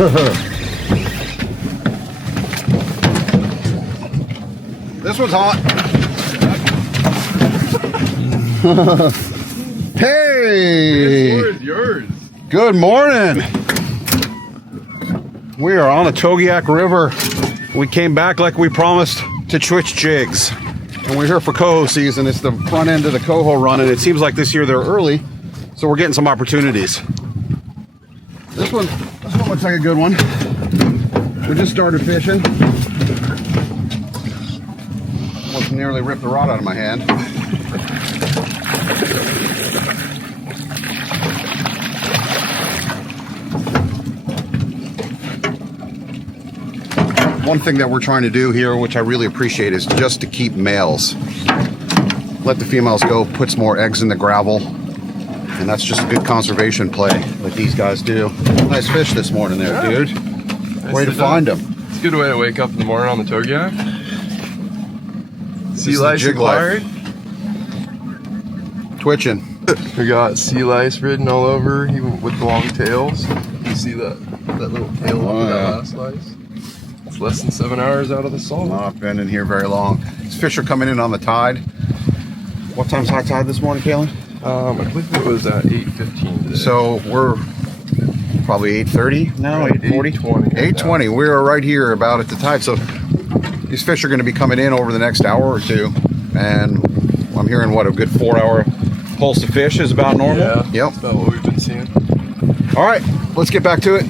This one's hot. Hey! This is yours. Good morning. We are on the Togiak River. We came back like we promised to twitch jigs. And we're here for Coho season. It's the front end of the Coho run, and it seems like this year they're early, so we're getting some opportunities. This one looks like a good one. We just started fishing. Almost nearly ripped the rod out of my hand. One thing that we're trying to do here, which I really appreciate, is just to keep males. Let the females go, puts more eggs in the gravel, and that's just a good conservation play that these guys do. Nice fish this morning there, yeah. Dude. Nice way to find them. It's a good way to wake up in the morning on the Togiak. Sea lice acquired. Twitching. We got sea lice ridden all over, even with the long tails. You see that little tail on that last lice? It's less than 7 hours out of the salt. Not been in here very long. These fish are coming in on the tide. What time's high tide this morning, Kalen? I believe it was at 8:15 today. So we're probably 8:30 now, 8:40? 8:20. 8:20. We're right here about at the tide. So these fish are going to be coming in over the next hour or two. And I'm hearing, what, a good 4-hour pulse of fish is about normal? Yeah, yep. That's about what we've been seeing. All right, let's get back to it.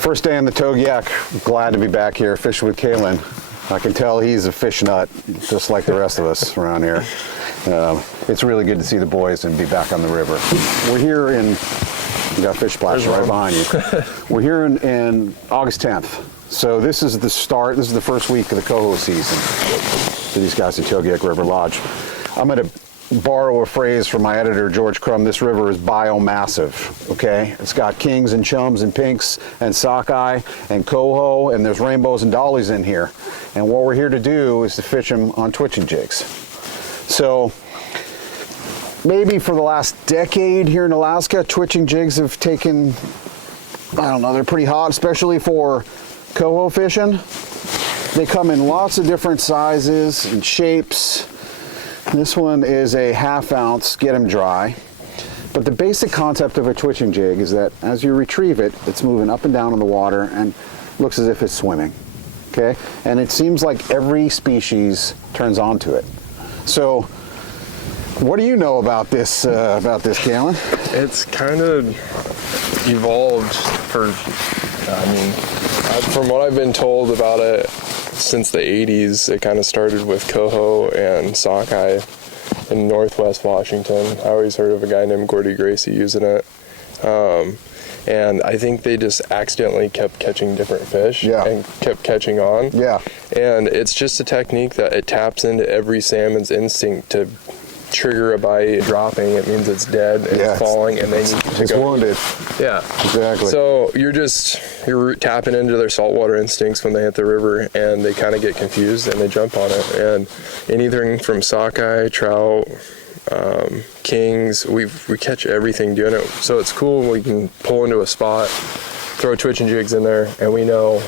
First day in the Togiak. Glad to be back here fishing with Kalen. I can tell he's a fish nut, just like the rest of us around here. It's really good to see the boys and be back on the river. We're here in, we got Fish Splash right behind you. We're here in August 10th. So this is the start, this is the first week of the Coho season for these guys at Togiak River Lodge. I'm going to borrow a phrase from my editor, George Crum. This river is biomassive, okay? It's got kings and chums and pinks and sockeye and coho, and there's rainbows and dollies in here. And what we're here to do is to fish them on twitching jigs. So maybe for the last decade here in Alaska, twitching jigs have taken, I don't know, they're pretty hot, especially for coho fishing. They come in lots of different sizes and shapes. This one is a 1/2 ounce, get them dry. But the basic concept of a twitching jig is that as you retrieve it, it's moving up and down in the water and looks as if it's swimming, okay? And it seems like every species turns onto it. So what do you know about this, Kalen? It's kind of evolved from what I've been told about it, since the 80s, it kind of started with coho and sockeye in Northwest Washington. I always heard of a guy named Gordy Gracie using it. And I think they just accidentally kept catching different fish and kept catching on. Yeah. And it's just a technique that it taps into every salmon's instinct to trigger a bite. Dropping, it means it's dead and it's falling, and then it's wounded. Yeah, exactly. So you're tapping into their saltwater instincts when they hit the river, and they kind of get confused and they jump on it. And anything from sockeye, trout, kings, we catch everything doing it. So it's cool when we can pull into a spot, throw twitching jigs in there, and we know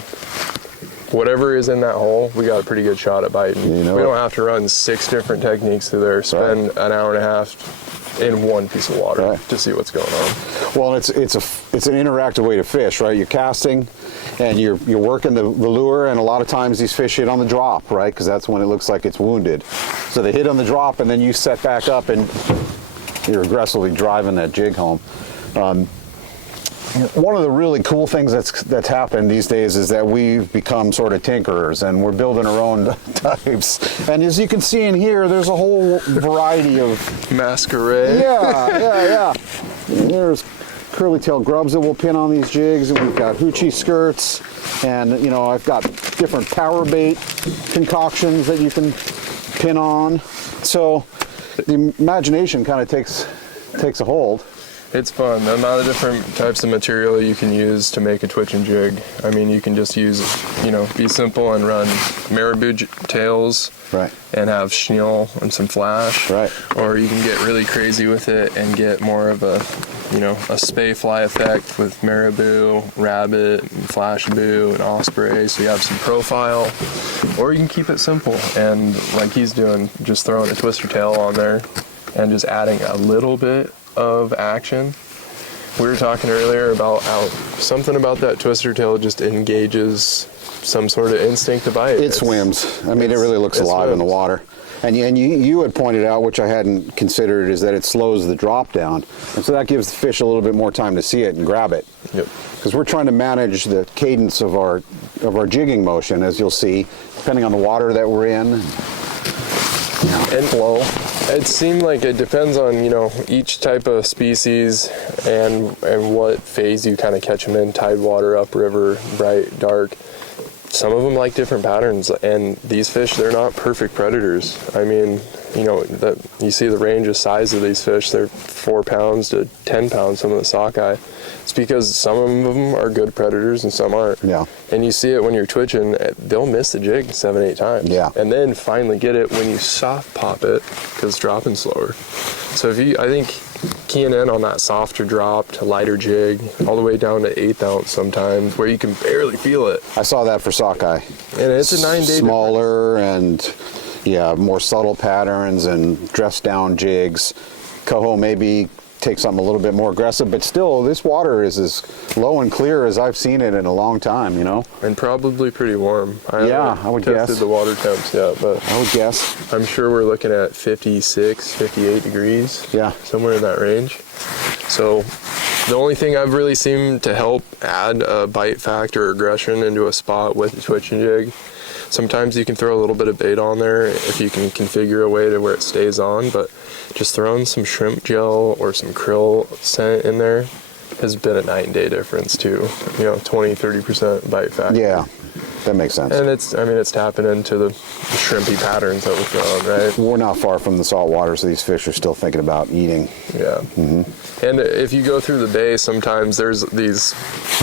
whatever is in that hole, we got a pretty good shot at biting. We don't have to run 6 different techniques through there, spend an hour and a half in one piece of water to see what's going on. Well, it's an interactive way to fish, right? You're casting and you're working the lure, and a lot of times these fish hit on the drop, right? Because that's when it looks like it's wounded. So they hit on the drop, and then you set back up and you're aggressively driving that jig home. One of the really cool things that's happened these days is that we've become sort of tinkerers, and we're building our own types. And as you can see in here, there's a whole variety of masquerade. Yeah. There's curly-tailed grubs that we'll pin on these jigs, and we've got hoochie skirts, and I've got different power bait concoctions that you can pin on. So the imagination kind of takes a hold. It's fun. The amount of different types of material you can use to make a twitching jig. I mean, you can just use, be simple and run marabou tails and have chenille and some flash. Or you can get really crazy with it and get more of a you know, a spay fly effect with marabou, rabbit, and flashabou, and osprey, so you have some profile. Or you can keep it simple, and like he's doing, just throwing a twister tail on there and just adding a little bit of action. We were talking earlier about how something about that twister tail just engages some sort of instinct to bite. It swims. I mean, it really looks alive in the water. And you had pointed out, which I hadn't considered, is that it slows the drop down. And so that gives the fish a little bit more time to see it and grab it. Yep. Because we're trying to manage the cadence of our jigging motion, as you'll see, depending on the water that we're in. And flow. It seemed like it depends on, you know, each type of species and what phase you kind of catch them in, tide water, upriver, bright, dark. Some of them like different patterns, and these fish, they're not perfect predators. I mean, you know, you see the range of size of these fish. They're 4 pounds to 10 pounds, some of the sockeye. It's because some of them are good predators and some aren't. Yeah. And you see it when you're twitching, they'll miss the jig 7, 8 times. Yeah. And then finally get it when you soft pop it, because it's dropping slower. So I think keying in on that softer drop to lighter jig, all the way down to 1/8 ounce sometimes, where you can barely feel it. I saw that for sockeye. And it's a 9-day smaller and more subtle patterns and dressed down jigs. Coho maybe take something a little bit more aggressive, but still this water is as low and clear as I've seen it in a long time, you know. And probably pretty warm. I would tested guess the water temps yet, but I would guess. I'm sure we're looking at 56, 58 degrees. Yeah. Somewhere in that range. So the only thing I've really seen to help add a bite factor or aggression into a spot with a twitching jig, sometimes you can throw a little bit of bait on there if you can configure a way to where it stays on, but just throwing some shrimp gel or some krill scent in there has been a night and day difference too. You know, 20-30% bite factor. Yeah, that makes sense. And it's tapping into the shrimpy patterns that we're throwing, right? We're not far from the salt water, so these fish are still thinking about eating. Yeah. Mm-hmm. And if you go through the bay, sometimes there's these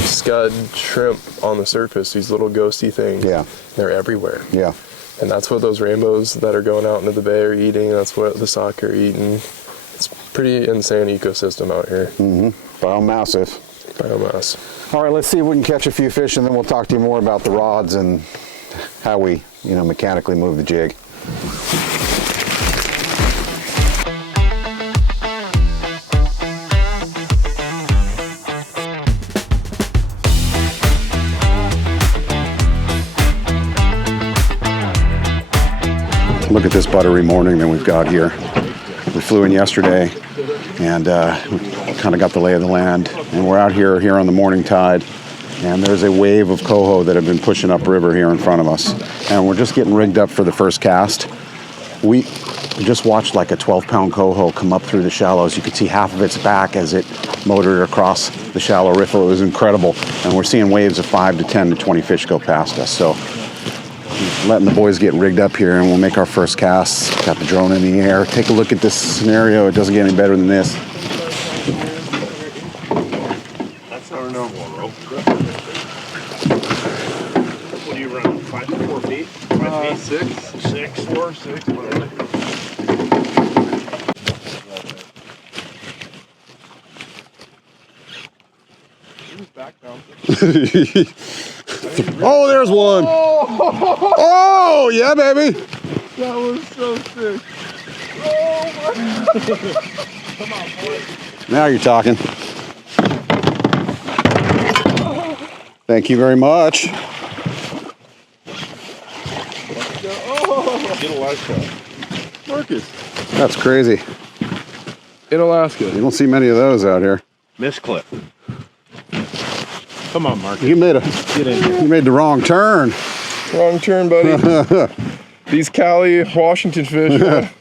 scud shrimp on the surface, these little ghosty things. Yeah. They're everywhere. Yeah. And that's what those rainbows that are going out into the bay are eating. That's what the sockeye are eating. It's pretty insane ecosystem out here. Mm-hmm. Biomassive. Biomass. All right, let's see if we can catch a few fish, and then we'll talk to you more about the rods and how we, mechanically move the jig. Look at this buttery morning that we've got here. We flew in yesterday and we kind of got the lay of the land, and we're out here on the morning tide, and there's a wave of coho that have been pushing upriver here in front of us, and we're just getting rigged up for the first cast. We just watched like a 12-pound coho come up through the shallows. You could see half of its back as it motored across the shallow riffle. It was incredible, and we're seeing waves of 5 to 10 to 20 fish go past us. So letting the boys get rigged up here, and we'll make our first casts. Got the drone in the air. Take a look at this scenario. It doesn't get any better than this. That's our normal rope. What do you run? 4 feet? 5 feet? 6. 4, 6, whatever. Oh, there's one. Oh, yeah, baby. That was so sick. Oh my. Come on, boy. Now you're talking. Thank you very much. Get Alaska. Marcus. That's crazy. In Alaska. You don't see many of those out here. Miss Cliff. Come on, Marcus. You made Get in here. you made the wrong turn. Wrong turn, buddy. These Cali Washington fish. There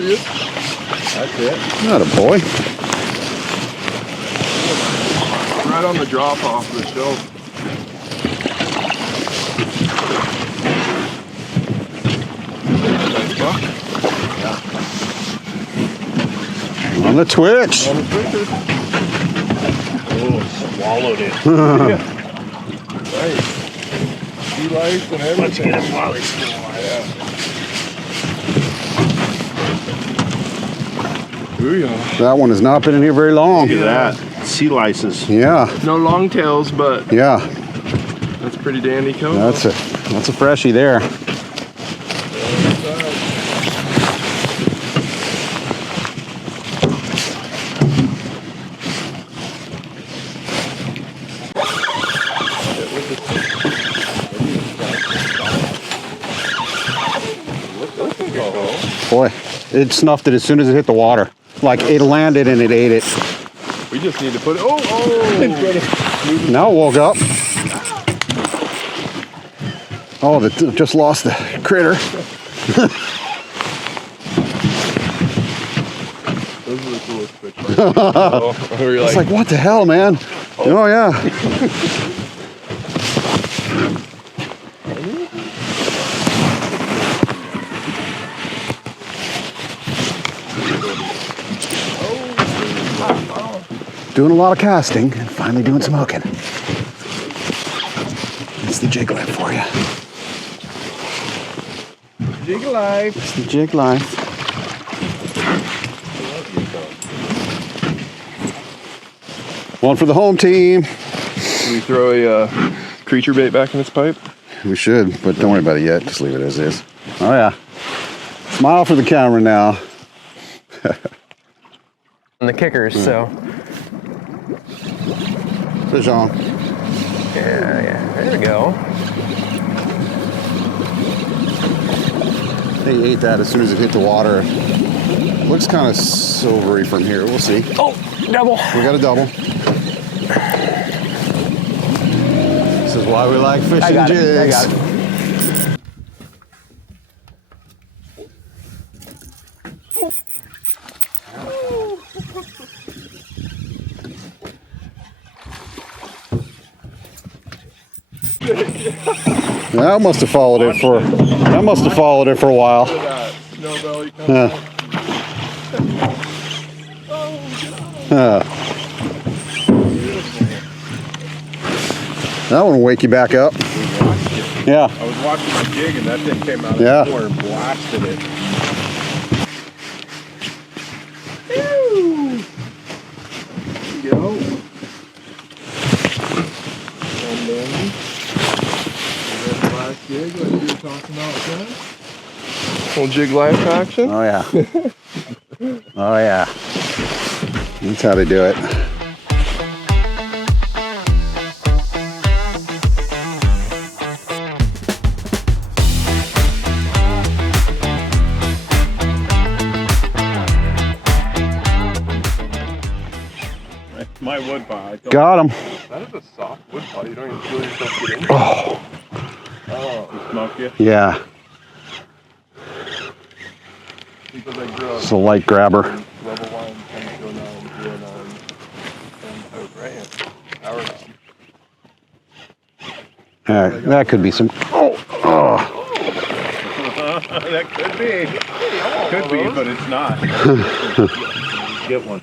he is. That's it. Not a boy. Right on the drop off the shelf. Nice buck. On the twitch. On the twister. Oh, swallowed it. Yeah. Nice. Sea lice and everything. Let's get him while he's still alive. Yeah. Booyah. That one has not been in here very long. Look at that. Sea lices. Yeah, No long tails, but yeah. that's pretty dandy coho. That's a freshie there. Boy, it snuffed it as soon as it hit the water. Like it landed and it ate it. We just need to put it. Oh! Now it woke up. Oh, just lost the critter. Those are the coolest fish. Oh, we were It's like, what the hell, man? Oh yeah. Doing a lot of casting and finally doing some hooking. It's the jig life for you. Jig life. It's the jig life. One for the home team. Should we throw a creature bait back in its pipe? We should, but don't worry about it yet. Just leave it as is. Oh yeah. Smile for the camera now. And the kickers, so. Fish on. Yeah, there we go. They ate that as soon as it hit the water. Looks kind of silvery from here. We'll see. Oh, double. We got a double. This is why we like fishing I got jigs. it. I got it. That must have followed it for. That must have followed it for a while. No belly coming. Yeah. That one will wake you back up. Yeah. I was watching the jig and that thing came out of Yeah. the water and blasted it. Go. And then the last jig, like you were talking about, Ken. Little jig life action. Oh yeah. Oh yeah. That's how they do it. My wood pile. Got him. That is a soft wood pot. You don't even feel yourself get in. Oh. Oh, smoke you. Yeah. Because I grew up It's a light grabber. level 1, 10.09, 09, and out right here. Hour now. That could be some. Oh. Oh. That could be. Could be, but it's not. Get one.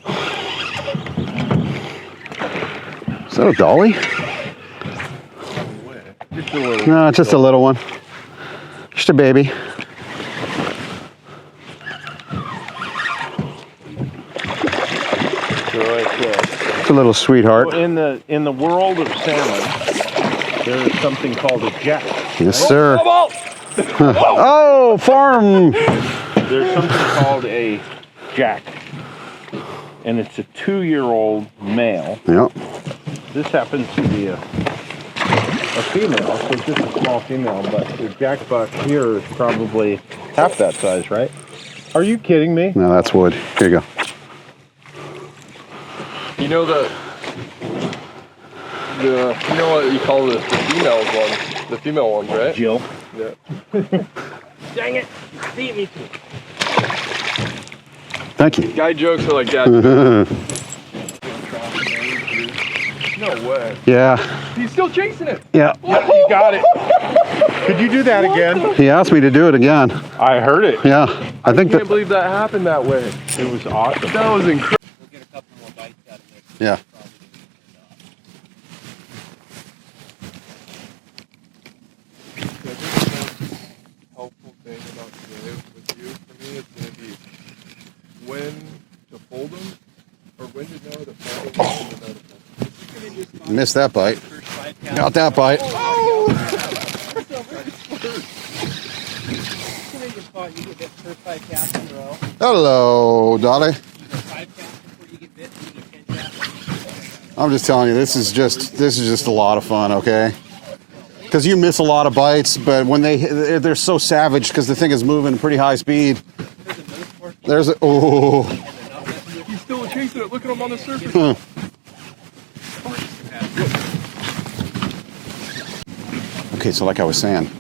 Is that a dolly? Just a little. No, it's just a little one. Just a baby. It's a little sweetheart. In the world of salmon, there is something called a jack. Yes, sir. Oh, farm. There's something called a jack, and it's a 2-year-old male. Yep. This happens to be a female, so it's just a small female, but the jack buck here is probably half that size, right? Are you kidding me? No, that's wood. Here you go. You know you know what you call the females ones, the female ones, right? Jill. Yeah. Dang it! Beat me. Thank you. Guy jokes are like that. No way. Yeah. He's still chasing it. Yeah. Yeah, you got it. Could you do that again? He asked me to do it again. I heard it. Yeah. I think Can't that. believe that happened that way. It was awesome. That was incredible. Yeah. Helpful thing about today with you, for me, it's gonna be Missed that bite. Got that bite. Hello, Dolly. I'm just telling you, this is just a lot of fun, okay? Because you miss a lot of bites, but when they're so savage because the thing is moving at pretty high speed. There's a He's still chasing it. Look at him on the surface. Okay, so like I was saying,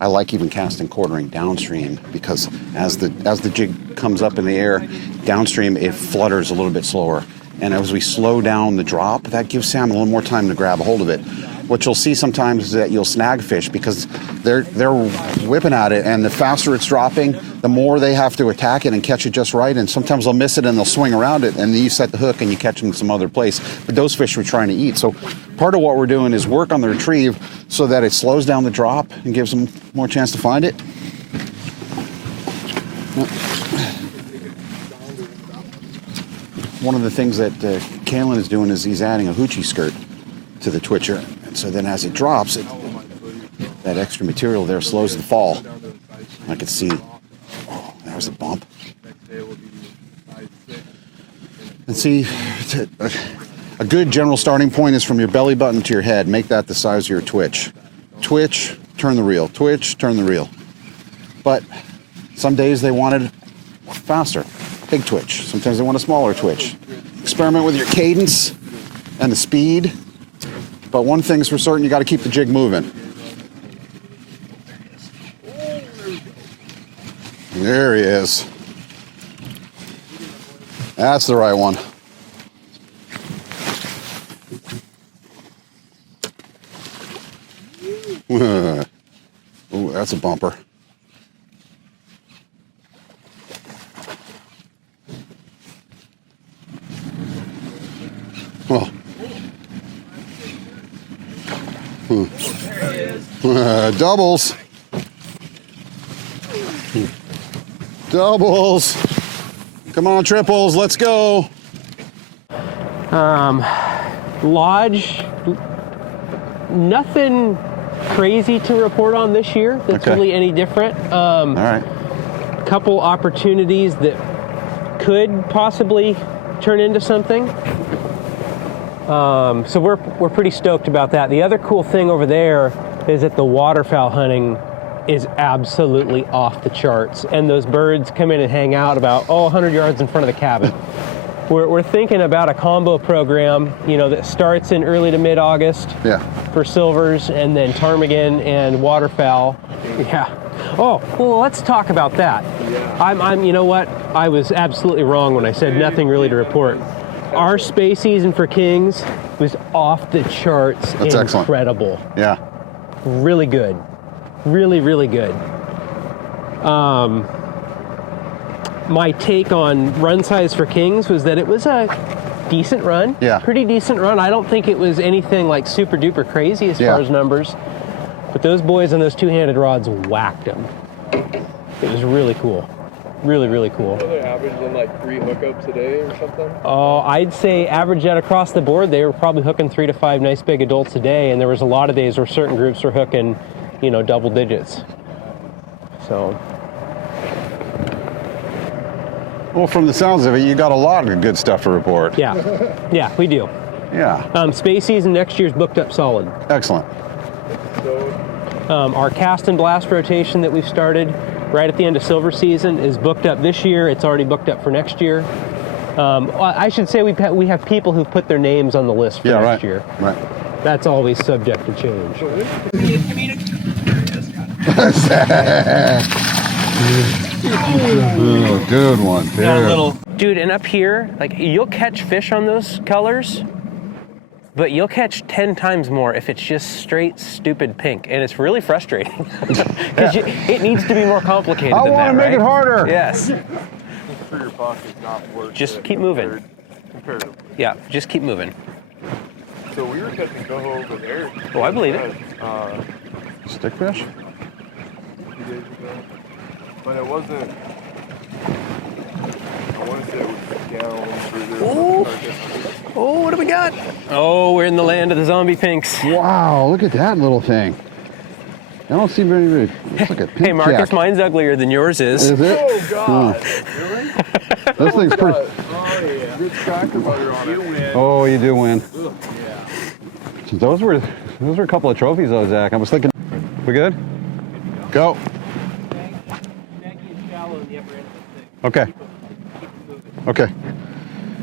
I like even casting quartering downstream because as the jig comes up in the air, downstream it flutters a little bit slower. And as we slow down the drop, that gives Sam a little more time to grab a hold of it. What you'll see sometimes is that you'll snag fish because they're whipping at it, and the faster it's dropping, the more they have to attack it and catch it just right. And sometimes they'll miss it and they'll swing around it, and then you set the hook and you catch them in some other place. But those fish we're trying to eat. So part of what we're doing is work on the retrieve so that it slows down the drop and gives them more chance to find it. One of the things that Kalen is doing is he's adding a hoochie skirt to the twitcher. And so then as it drops, that extra material there slows the fall. I could see, oh, there was a bump. And see, a good general starting point is from your belly button to your head. Make that the size of your twitch. Twitch, turn the reel. Twitch, turn the reel. But some days they wanted faster. Big twitch. Sometimes they want a smaller twitch. Experiment with your cadence and the speed. But one thing's for certain, you got to keep the jig moving. There he is. That's the right one. Ooh, that's a bumper. Oh. Doubles. Doubles. Come on, triples. Let's go. Lodge, nothing crazy to report on this year that's really any different. All right. Couple opportunities that could possibly turn into something. So we're pretty stoked about that. The other cool thing over there is that the waterfowl hunting is absolutely off the charts, and those birds come in and hang out about 100 yards in front of the cabin. We're thinking about a combo program, that starts in early to mid-August for silvers, and then ptarmigan and waterfowl. Yeah. Oh, well, let's talk about that. I'm you know what? I was absolutely wrong when I said nothing really to report. Our spay season for kings was off the charts. That's incredible. Excellent. Yeah. Really good. Really, really good. My take on run size for kings was that it was a decent run. Yeah. Pretty decent run. I don't think it was anything like super duper crazy as far as numbers. But those boys on those two-handed rods whacked them. It was really cool. Really, really cool. Are they averaging like 3 hookups a day or something? Oh, I'd say average that across the board. They were probably hooking 3 to 5 nice big adults a day, and there was a lot of days where certain groups were hooking, double digits. So. Well, from the sounds of it, you got a lot of good stuff to report. Yeah, we do. Yeah. Space season next year's booked up solid. Excellent. Our cast and blast rotation that we've started right at the end of silver season is booked up this year. It's already booked up for next year. I should say we have people who've put their names on the list for next year. Right. That's always subject to change. Oh, good one. Dude, and up here, you'll catch fish on those colors, but you'll catch 10 times more if it's just straight stupid pink, and it's really frustrating because it needs to be more complicated than that, I want to make it harder. Yes. For your pocket, not worth Just keep moving. Comparatively. Yeah, just keep moving. So we were catching coho over there. Oh, I believe it. Stickfish? 2 days ago. But it wasn't, I want to got? Oh, we're in the land of the zombie pinks. Wow, look at that little thing. I don't see very big. Looks like a pink Hey, Marcus, jack. mine's uglier than yours is. Is it? Oh God! This thing's pretty. Oh yeah. Good cracker butter on it. Oh, you do win. Yeah. Those were a couple of trophies though, Zach. I was thinking, we good? Go. Okay. Okay.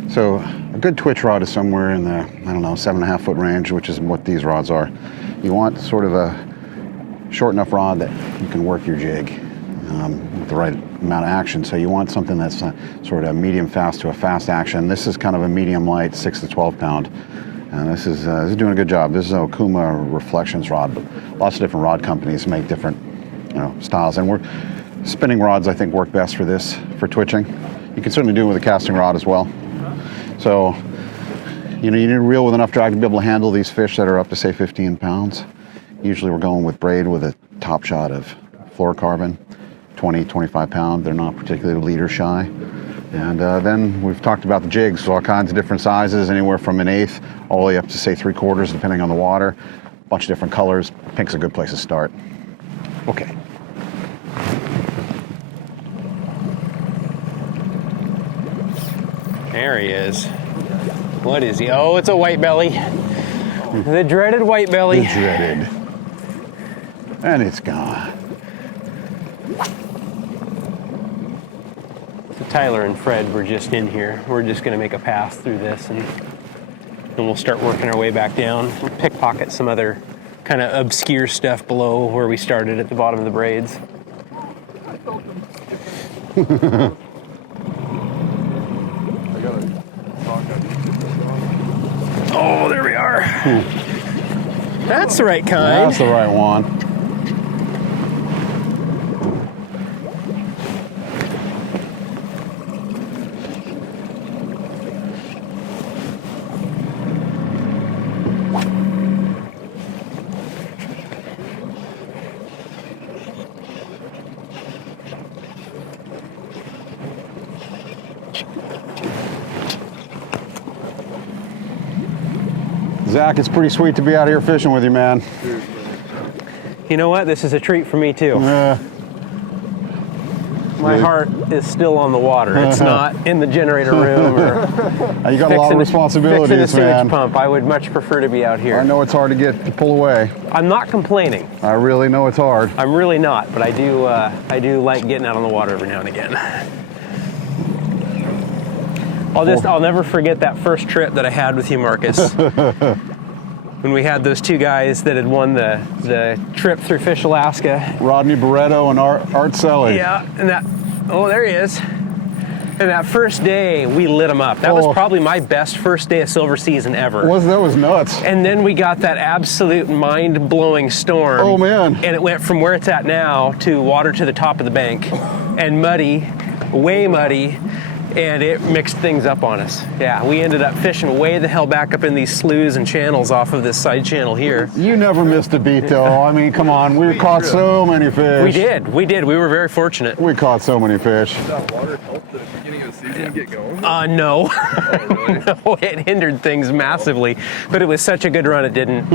So a good twitch rod is somewhere in the, I don't know, 7.5 foot range, which is what these rods are. You want sort of a short enough rod that you can work your jig with the right amount of action. So you want something that's sort of medium fast to a fast action. This is kind of a medium light, 6 to 12 pound. And this is doing a good job. This is an Okuma Reflections rod. Lots of different rod companies make different, styles. And spinning rods, I think, work best for this, for twitching. You can certainly do it with a casting rod as well. So, you need a reel with enough drag to be able to handle these fish that are up to, say, 15 pounds. Usually we're going with braid with a top shot of fluorocarbon, 20, 25 pound. They're not particularly leader shy. And then we've talked about the jigs, so all kinds of different sizes, anywhere from 1/8 all the way up to, say, 3/4, depending on the water. A bunch of different colors. Pink's a good place to start. Okay. There he is. What is he? Oh, it's a white belly. The dreaded white belly. The dreaded. And it's gone. So Tyler and Fred were just in here. We're just going to make a pass through this and we'll start working our way back down. We'll pickpocket some other kind of obscure stuff below where we started at the bottom of the braids. Oh, there we are. That's the right kind. That's the right one. Zach, it's pretty sweet to be out here fishing with you, man. You know what? This is a treat for me too. My heart is still on the water. It's not in the generator room or You got a lot of fixing a responsibilities, sewage man. pump. I would much prefer to be out here. I know it's hard to pull away. I'm not complaining. I really know it's hard. I'm really not, but I do like getting out on the water every now and again. I'll never forget that first trip that I had with you, Marcus. When we had those two guys that had won the trip through Fish Alaska. Rodney Barretto and Art Selly. Yeah, and there he is. And that first day, we lit him up. That was probably my best first day of silver season ever. That was nuts. And then we got that absolute mind-blowing storm. Oh, man. And it went from where it's at now to water to the top of the bank. And muddy, way muddy. And it mixed things up on us. Yeah, we ended up fishing way the hell back up in these sloughs and channels off of this side channel here. You never missed a beat, though. I mean, come on. We caught so many fish. We did. We were very fortunate. We caught so many fish. Did that water help the beginning of the season get going? No. Oh, really? No, it hindered things massively. But it was such a good run, it didn't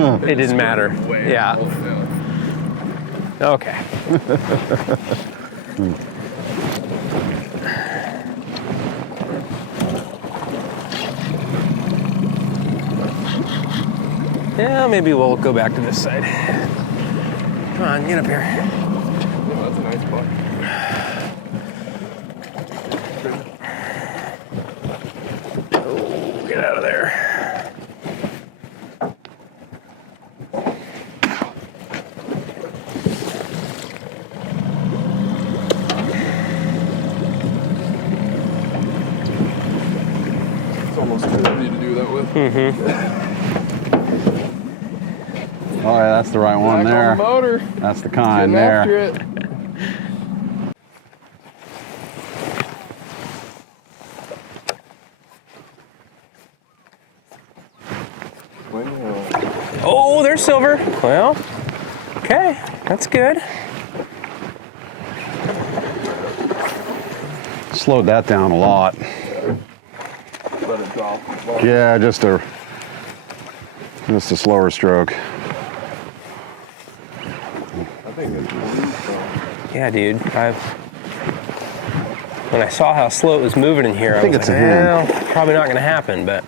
matter. Way Yeah. Okay. Yeah, maybe we'll go back to this side. Come on, get up here. Oh, that's a nice buck. Oh, get out of there. It's almost too heavy to do that with. All right, that's the right one Back there. on the motor. That's the kind Getting there. after it. Oh, there's silver. Well, okay, that's good. Slowed that down a lot. Let it drop. Yeah, just a Just a slower stroke. I think it's Yeah, dude. When I saw how slow it was moving in here, I think was it's like, a hand. well, probably not going to happen, but.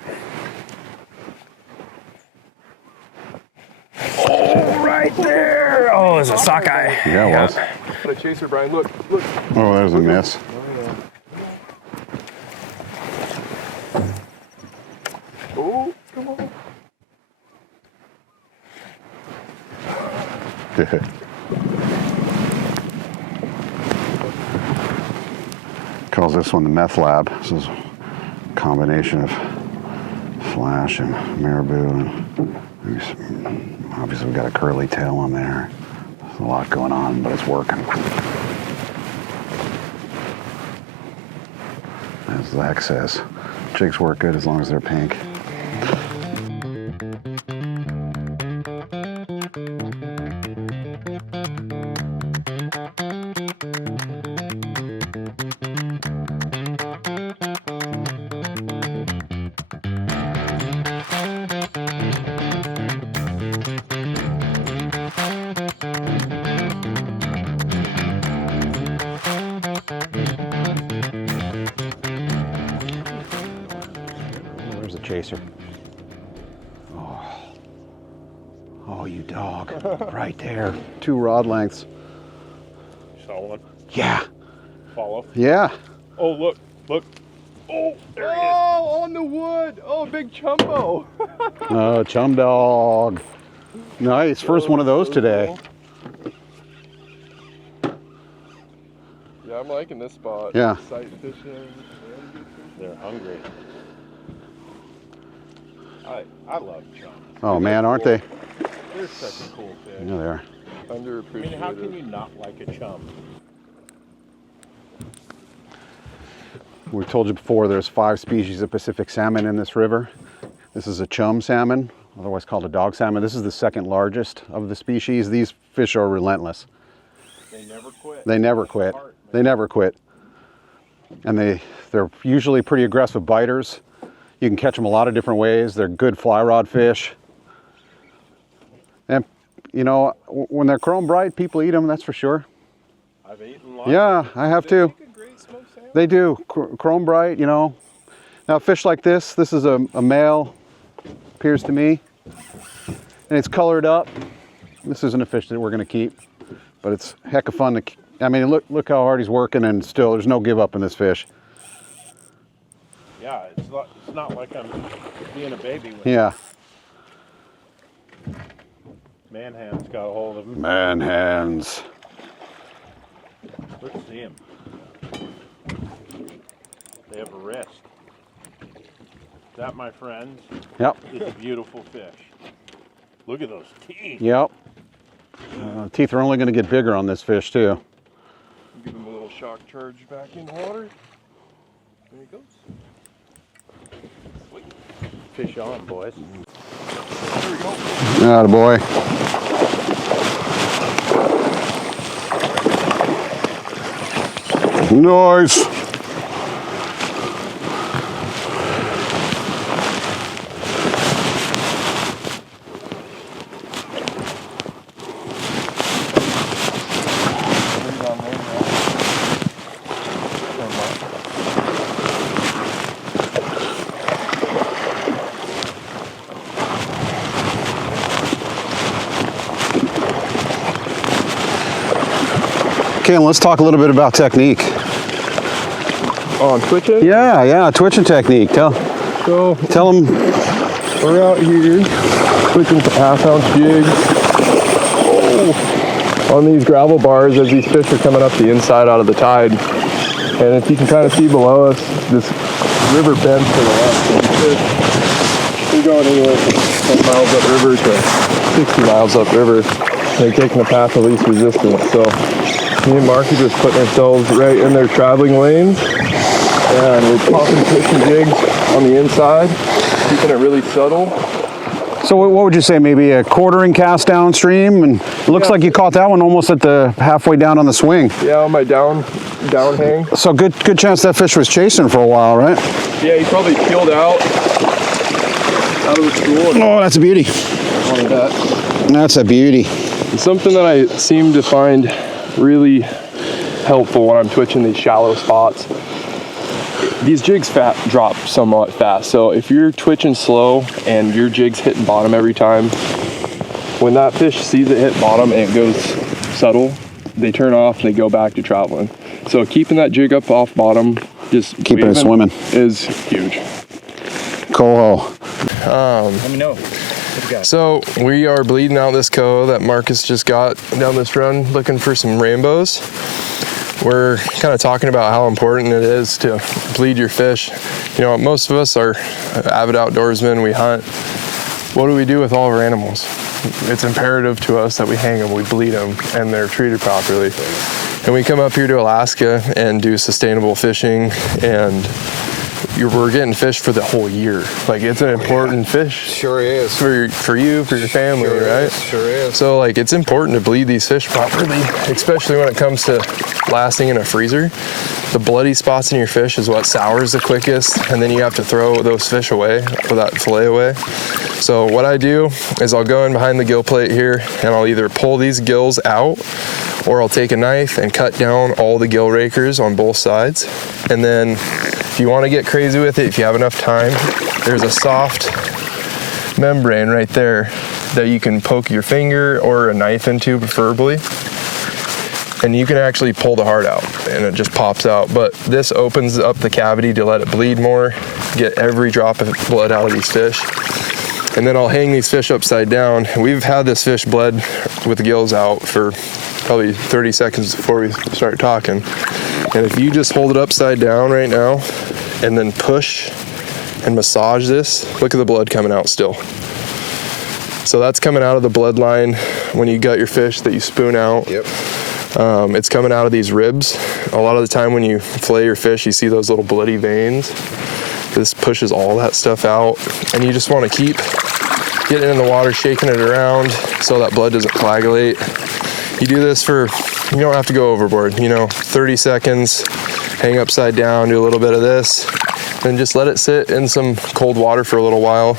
Oh, right there! Oh, it's a sockeye. Yeah, it was. Got a chaser, Brian. Look. Oh, there's a miss. Oh, come on. Calls this one the meth lab. This is a combination of flash and marabou, and obviously we've got a curly tail on there. There's a lot going on, but it's working. As Zach says, jigs work good as long as they're pink. There's a chaser. Oh, you dog. Right there. 2 rod lengths. saw one. Yeah. Follow. Yeah. Oh, look. Oh, there he is. Oh, on the wood. Oh, big chumbo. Oh, chum dog. Nice. First one of those today. Yeah, I'm liking this spot. Yeah. Sight fishing. They're hungry. I love chums. Oh, man, aren't they? They're such a cool fish. Yeah, they are. Underappreciated. I mean, how can you not like a chum? We told you before there's 5 species of Pacific salmon in this river. This is a chum salmon, otherwise called a dog salmon. This is the second largest of the species. These fish are relentless. They never quit. They never quit. They never quit. And they're usually pretty aggressive biters. You can catch them a lot of different ways. They're good fly rod fish. And, you know, when they're chrome bright, people eat them, that's for sure. I've eaten lots. Yeah, I have too. Make a great smoked salmon. They do. Chrome bright, you know. Now, fish like this is a male, appears to me. And it's colored up. This isn't a fish that we're going to keep, but it's heck of fun to, I mean, look how hard he's working, and still there's no give up in this fish. Yeah, it's not like I'm being a baby with Yeah. Man hands got a hold of him. Man hands. Let's see him. They have a wrist. That, my friends, Yep. is a beautiful fish. Look at those teeth. Yep. Teeth are only going to get bigger on this fish too. Give him a little shock charge back in the water. There he goes. Sweet. Fish on, boys. There we go. Atta boy. Nice. Okay, let's talk a little bit about technique. On twitching? Yeah, twitching technique. Tell them. We're out here switching to half-ounce jigs on these gravel bars as these fish are coming up the inside out of the tide. And if you can kind of see below us, this river bends to the left. And these fish, they're going anywhere from 10 miles upriver to 60 miles upriver. They're taking the path of least resistance. So me and Mark are just putting ourselves right in their traveling lanes. And we're popping fishing jigs on the inside, keeping it really subtle. So what would you say? Maybe a quartering cast downstream, and it looks like you caught that one almost at the halfway down on the swing. Yeah, on my down hang. So good chance that fish was chasing for a while, right? Yeah, he probably peeled out out of the school. Oh, that's a beauty. Wanted that. That's a beauty. And something that I seem to find really helpful when I'm twitching these shallow spots, these jigs drop somewhat fast. So if you're twitching slow and your jig's hitting bottom every time, when that fish sees it hit bottom and it goes subtle, they turn off and they go back to traveling. So keeping that jig up off bottom, just Keeping it swimming is huge. Coho. Let me know. So we are bleeding out this coho that Marcus just got down this run looking for some rainbows. We're kind of talking about how important it is to bleed your fish. You know, most of us are avid outdoorsmen, we hunt. What do we do with all of our animals? It's imperative to us that we hang them, we bleed them, and they're treated properly. And we come up here to Alaska and do sustainable fishing, and we're getting fish for the whole year. Like, it's an important fish. Sure is. For you, for your family, right? Sure is. So like, it's important to bleed these fish properly, especially when it comes to lasting in a freezer. The bloody spots in your fish is what sours the quickest, and then you have to throw those fish away, or that fillet away. So what I do is I'll go in behind the gill plate here and I'll either pull these gills out, or I'll take a knife and cut down all the gill rakers on both sides. And then if you want to get crazy with it, if you have enough time, there's a soft membrane right there that you can poke your finger or a knife into, preferably. And you can actually pull the heart out and it just pops out. But this opens up the cavity to let it bleed more, get every drop of blood out of these fish. And then I'll hang these fish upside down. We've had this fish bled with the gills out for probably 30 seconds before we start talking. And if you just hold it upside down right now and then push and massage this, look at the blood coming out still. So that's coming out of the bloodline when you gut your fish that you spoon out. Yep. It's coming out of these ribs. A lot of the time when you fillet your fish, you see those little bloody veins. This pushes all that stuff out, and you just want to keep getting in the water, shaking it around so that blood doesn't coagulate. You do this for, you don't have to go overboard, 30 seconds, hang upside down, do a little bit of this, then just let it sit in some cold water for a little while.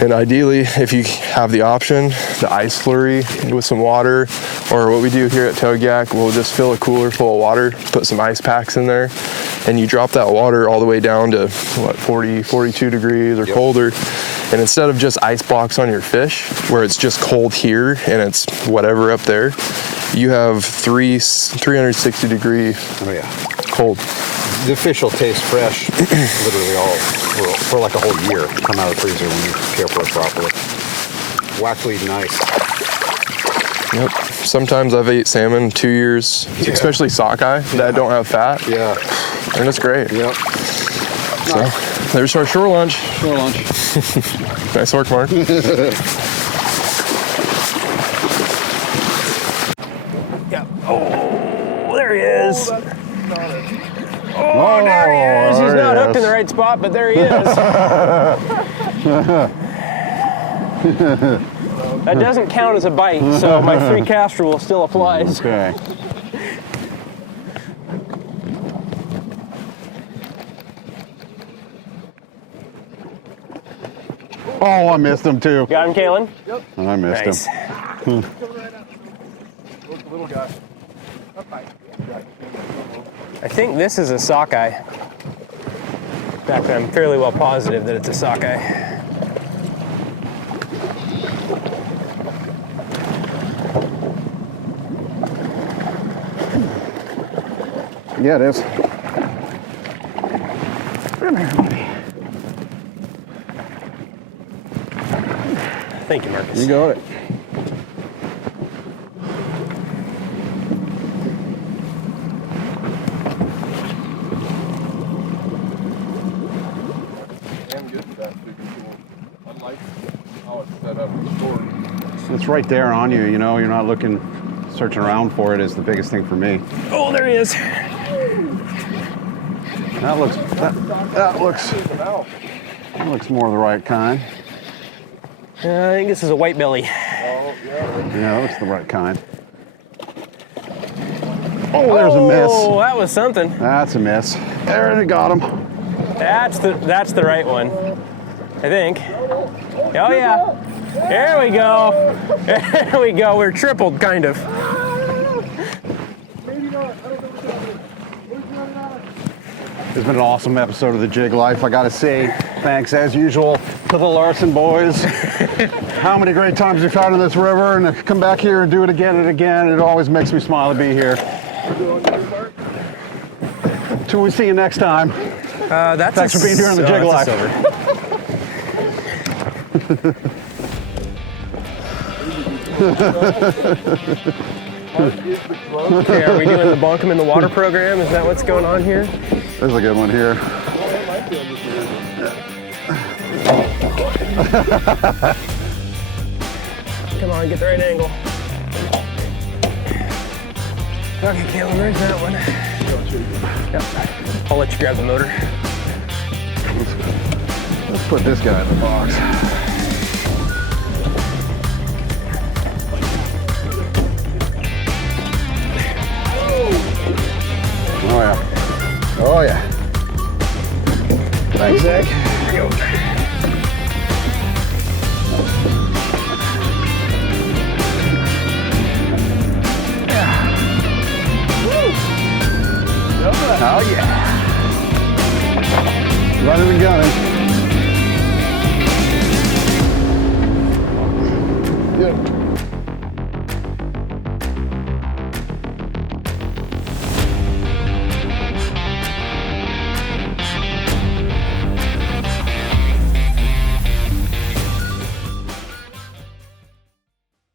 And ideally, if you have the option, the ice flurry with some water, or what we do here at Togiak, we'll just fill a cooler full of water, put some ice packs in there, and you drop that water all the way down to 40, 42 degrees or colder. And instead of just ice blocks on your fish, where it's just cold here and it's whatever up there, you have 360 degree cold. The fish will taste fresh literally all for like a whole year. Come out of the freezer when you care for it properly. Waxweed and ice. Yep. Sometimes I've ate salmon 2 years, especially sockeye that don't have fat. Yeah. And it's great. Yep. So there's our shore lunch. Shore lunch. Nice work, Mark. Yeah. Oh, there he is. Oh, there he is. He's not hooked in the right spot, but there he is. That doesn't count as a bite, so my free cast rule still applies. Okay. Oh, I missed him too. Got him, Kalen? Yep. I missed Nice. him. Little guy. I think this is a sockeye. In fact, I'm fairly well positive that it's a sockeye. Yeah, it is. Come here, buddy. Thank you, Marcus. You got it. It's right there on you, you're not looking, searching around for it is the biggest thing for me. Oh, there he is. That looks more the right kind. I think this is a white belly. Yeah, that looks the right kind. Oh, there's a miss. Oh, that was something. That's a miss. There, they got him. That's the right one. I think. Oh yeah. There we go. There we go. We're tripled, kind of. It's been an awesome episode of the Jig Life. I gotta say, thanks as usual to the Larson boys. How many great times we've had in this river, and to come back here and do it again and again. It always makes me smile to be here. Till we see you next time. Thanks for being here on the Jig Life. Okay, are we doing the bonk 'em in the water program? Is that what's going on here? There's a good one here. Come on, get the right angle. Okay, Caleb, there's that one. Yep. I'll let you grab the motor. Let's put this guy in the box. Oh yeah. Oh yeah. Thanks, Zach. Here we go. Oh yeah. Running and gunning. Yep.